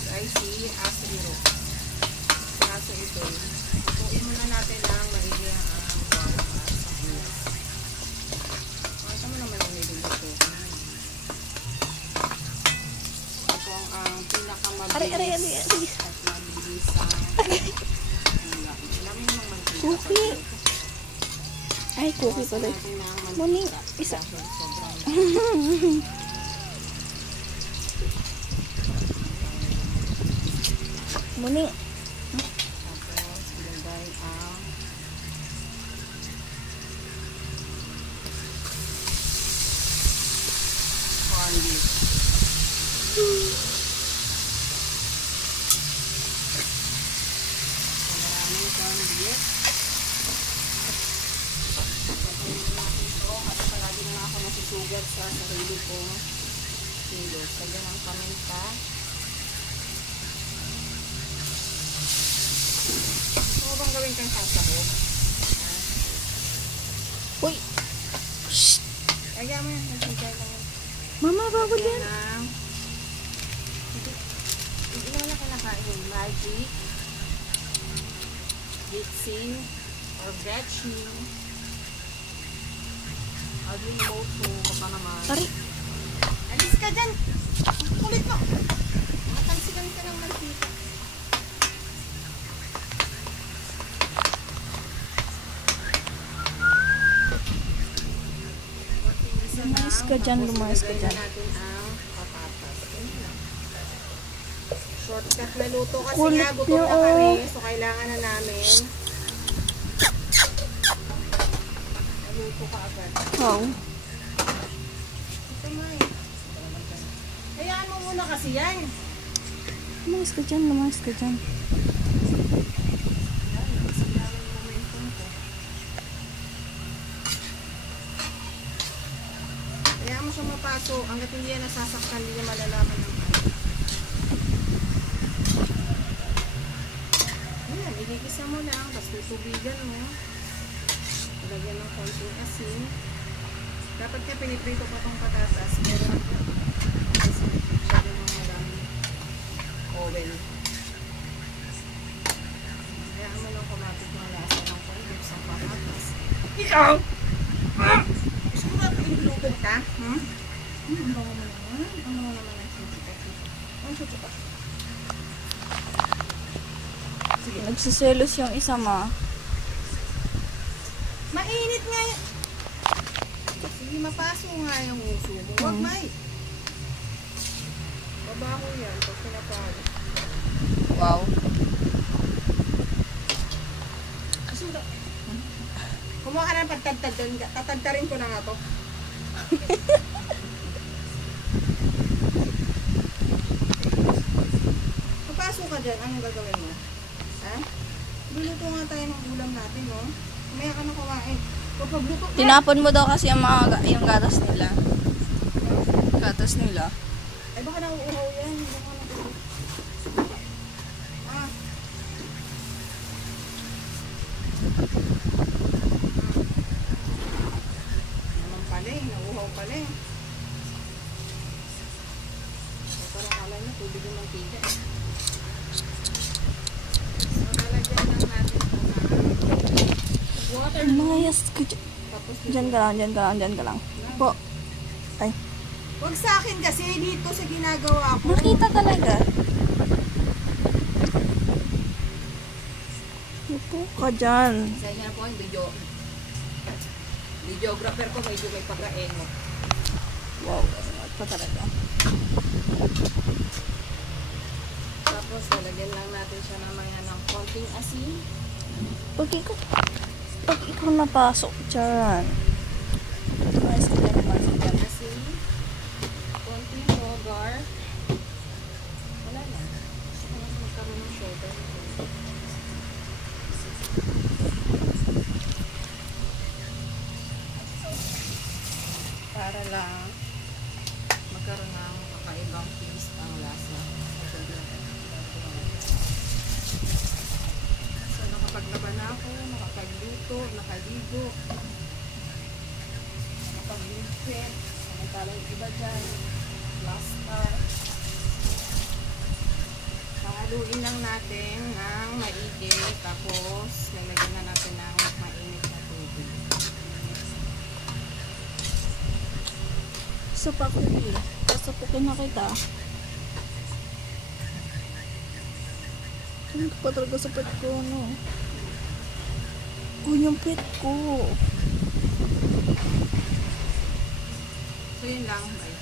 itlog ay si Asriro. Kaso ito, ipuin muna natin ang maigi ang bawang sa bulas. Makita mo naman ang niluluto. Ito ang pinakamabilis at mabilis ang ilamin ng mantika. Cookie. Ay, cookie pala. Muning, isa. Muning. Tapos, ilagay ang corn beef. Maraming corn beef. Kasi palagi na ako nasusugat sa sarili kong kilo. Kaya ng paminta. Ano bang gawin kang sasahog? Uy. Shh. Kaya mo yan. Nagsigay lang yan. Mama, bago din. Hindi na lang kinakain. Magic. Gitsing. Or Gretchen. Aging moto. Baka naman. Sorry. Alis ka dyan. Kulit mo. Matansikan ka ng mantika. Lumayas ka dyan, lumayas ka dyan. Natin ang patatas. Shortcut na luto kasi Kulit nga gutom niya, na kami. So kailangan na namin naluto ka agad. Wow. Ito nga eh. Hayaan mo muna kasi yan. Lumayas ka dyan, lumayas ka dyan. Hayaan mo siya mapasok. Hanggat hindi yan nasasaktan, hindi niya malalaman ng ano. Ayan, igigisa mo lang. Tapos tutubigan mo. Lagyan ng konting asin. Dapat ka piniprito pa itong patatas. Pero kasi masyado ng madaming oil. Hayaan mo lang kumapit ng lasa ng konting sa patatas. Ikaw! Gusto mo ba pinilutog ka? Hmm? Ang bango mo naman. Ang bango naman ang susuka. Ang susuka. Sige. Nagsiselos yung isa, ma. Mainit nga yan. Sige, mapaso nga yung uso mo. Huwag, May. Babaho yan pag pinapalo. Wow. Asuda. Kumuha ka ng pagtagtag doon. Tatagtarin ko na nga to. Papasok ka dyan. Anong gagawin mo? Ha? Luluto nga tayo ng ulam natin, no? Kumaya ka na kumain. Kapagluto na. Tinapon mo daw kasi yung mga yung gatas nila. Gatas nila. Ay, baka nauuhaw yan. Baka nauuhaw. Ah. Naman pala eh. Nauuhaw pala eh. So, parang kala niya tubig yung mantika eh. So, lalagyan lang natin ito na water. Lumayas ka dyan. Tapos Dyan ka lang, dyan ka lang, dyan ka lang. Po. Ay. huwag sa akin kasi dito sa ginagawa ko. Nakita talaga. Upo ka dyan. Sa inyo na po yung videographer ko medyo may pagkain mo. Wow. At pa talaga. Tapos lalagyan lang natin siya mamaya ng konting asin. Pag ikaw napasok dyan. Lumayas ka dyan, lumayas ka dyan. Asin. Konting sugar. Wala na. Gusto ko lang magkaroon ng sugar. Para lang magkaroon ng kakaibang taste ang lasa. So nakapaglaban na ako, nakapagluto, nakaligo, nakapag-lipit, samantalang iba dyan, plaster. Haluin lang natin ng maigi. Tapos, lalagyan na natin ng mainit na tubig. Sa pakuli. Kasapukin na kita. Tingin ko pa talaga sa pet ko, no? Yung pet ko. So, yun lang. Bye.